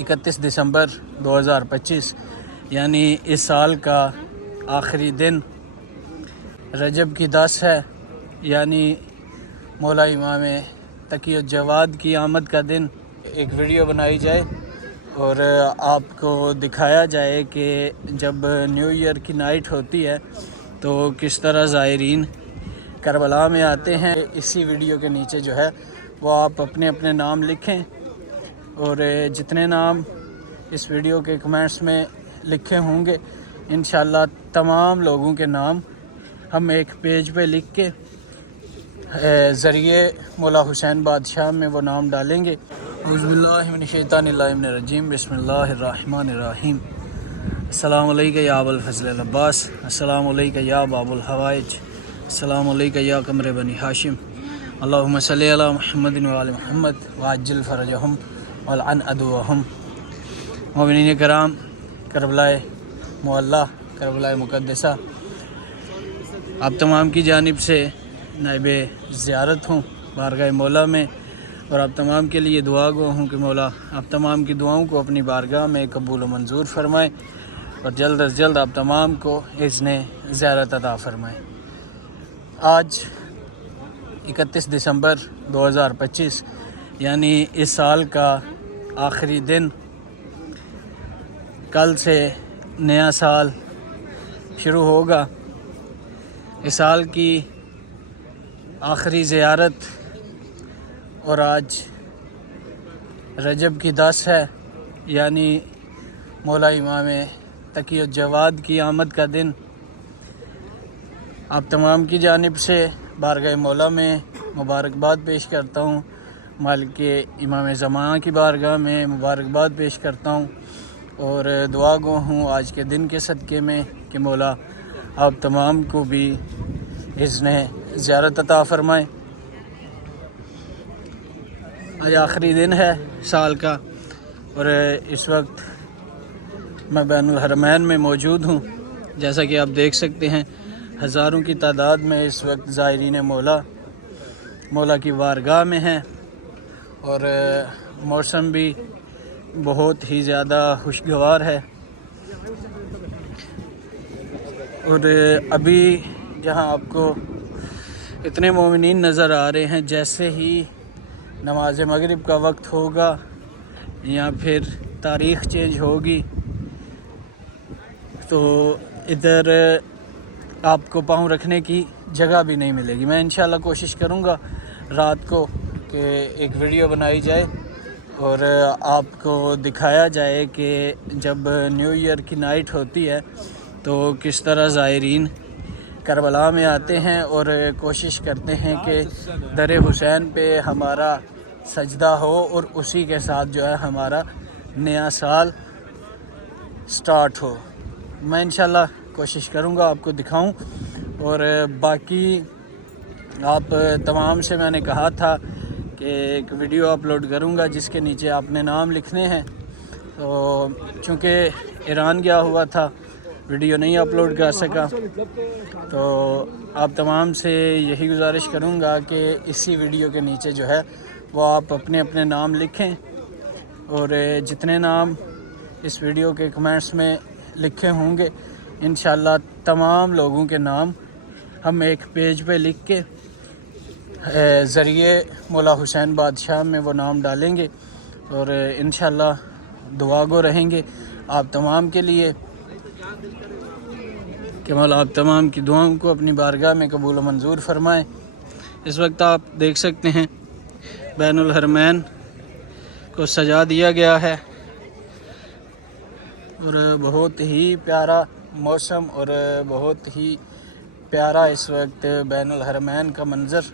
31 دسمبر 2025 یعنی اس سال کا آخری دن رجب کی 10 ہے، یعنی مولا امام تقی الجواد کی آمد کا دن۔ ایک ویڈیو بنائی جائے اور آپ کو دکھایا جائے کہ جب نیو ایئر کی نائٹ ہوتی ہے تو کس طرح زائرین کربلا میں آتے ہیں۔ اسی ویڈیو کے نیچے جو ہے وہ آپ اپنے اپنے نام لکھیں، اور جتنے نام اس ویڈیو کے کمنٹس میں لکھے ہوں گے انشاءاللہ تمام لوگوں کے نام ہم ایک پیج پہ لکھ کے ذریعے مولا حسین بادشاہ میں وہ نام ڈالیں گے۔ اعوذ باللہ من الشیطان الرجیم، بسم اللہ الرحمن الرحیم۔ السلام علیکم یا ابو الفضل العباس، السلام علیکم یا باب الحوائج، السلام علیکم یا قمر بنی ہاشم، اللہم صلی علی محمد وعلی محمد وعجل فرجہم والعن عدوہم۔ مومنین کرام، کربلا معلیٰ، کربلا مقدسہ، آپ تمام کی جانب سے نائب زیارت ہوں بارگاہ مولا میں، اور آپ تمام کے لیے دعا گو ہوں کہ مولا آپ تمام کی دعاؤں کو اپنی بارگاہ میں قبول و منظور فرمائیں، اور جلد از جلد آپ تمام کو اذن زیارت عطا فرمائیں۔ آج 31 دسمبر 2025 یعنی اس سال کا آخری دن، کل سے نیا سال شروع ہوگا۔ اس سال کی آخری زیارت، اور آج رجب کی 10 ہے، یعنی مولا امام تقی الجواد کی آمد کا دن۔ آپ تمام کی جانب سے بارگاہ مولا میں مبارکباد پیش کرتا ہوں، مالک امام زمانہ کی بارگاہ میں مبارکباد پیش کرتا ہوں، اور دعا گو ہوں آج کے دن کے صدقے میں کہ مولا آپ تمام کو بھی اذن زیارت عطا فرمائیں۔ آج آخری دن ہے سال کا، اور اس وقت میں بین الحرمین میں موجود ہوں۔ جیسا کہ آپ دیکھ سکتے ہیں ہزاروں کی تعداد میں اس وقت زائرین مولا کی بارگاہ میں ہیں، اور موسم بھی بہت ہی زیادہ خوشگوار ہے۔ اور ابھی جہاں آپ کو اتنے مومنین نظر آ رہے ہیں، جیسے ہی نماز مغرب کا وقت ہوگا یا پھر تاریخ چینج ہوگی تو ادھر آپ کو پاؤں رکھنے کی جگہ بھی نہیں ملے گی۔ میں انشاءاللہ کوشش کروں گا رات کو کہ ایک ویڈیو بنائی جائے اور آپ کو دکھایا جائے کہ جب نیو ایئر کی نائٹ ہوتی ہے تو کس طرح زائرین کربلا میں آتے ہیں، اور کوشش کرتے ہیں کہ در حسین پہ ہمارا سجدہ ہو، اور اسی کے ساتھ جو ہے ہمارا نیا سال سٹارٹ ہو۔ میں انشاءاللہ کوشش کروں گا آپ کو دکھاؤں، اور باقی آپ تمام سے میں نے کہا تھا کہ ایک ویڈیو اپلوڈ کروں گا جس کے نیچے آپ نے نام لکھنے ہیں، تو چونکہ ایران گیا ہوا تھا ویڈیو نہیں اپلوڈ کر سکا، تو آپ تمام سے یہی گزارش کروں گا کہ اسی ویڈیو کے نیچے جو ہے وہ آپ اپنے اپنے نام لکھیں، اور جتنے نام اس ویڈیو کے کمنٹس میں لکھے ہوں گے انشاءاللہ تمام لوگوں کے نام ہم ایک پیج پہ لکھ کے ذریعے مولا حسین بادشاہ میں وہ نام ڈالیں گے، اور انشاءاللہ دعا گو رہیں گے آپ تمام کے لیے کہ مولا آپ تمام کی دعاؤں کو اپنی بارگاہ میں قبول و منظور فرمائیں۔ اس وقت آپ دیکھ سکتے ہیں بین الحرمین کو سجا دیا گیا ہے، اور بہت ہی پیارا موسم اور بہت ہی پیارا اس وقت بین الحرمین کا منظر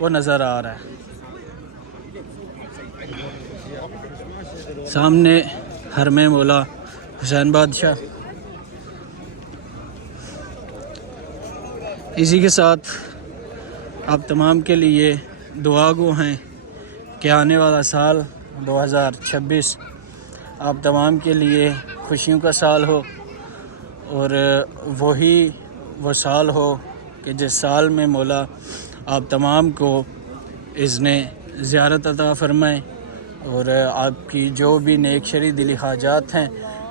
وہ نظر آ رہا ہے۔ سامنے حرم مولا حسین بادشاہ۔ اسی کے ساتھ آپ تمام کے لیے دعا گو ہیں کہ آنے والا سال 2026 آپ تمام کے لیے خوشیوں کا سال ہو، اور وہ سال ہو کہ جس سال میں مولا آپ تمام کو اذن زیارت عطا فرمائیں، اور آپ کی جو بھی نیک شرعی دلی حاجات ہیں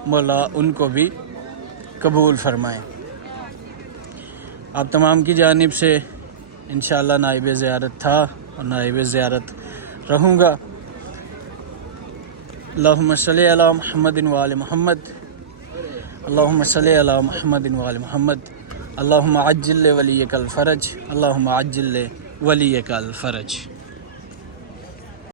مولا ان کو بھی قبول فرمائیں۔ آپ تمام کی جانب سے انشاءاللہ نائب زیارت تھا اور نائب زیارت رہوں گا۔ اللہم صلی علی محمد وآل محمد، اللہم صلی علی محمد وآل محمد، اللہم عجل ولیک الفرج، اللہم عجل ولیک الفرج۔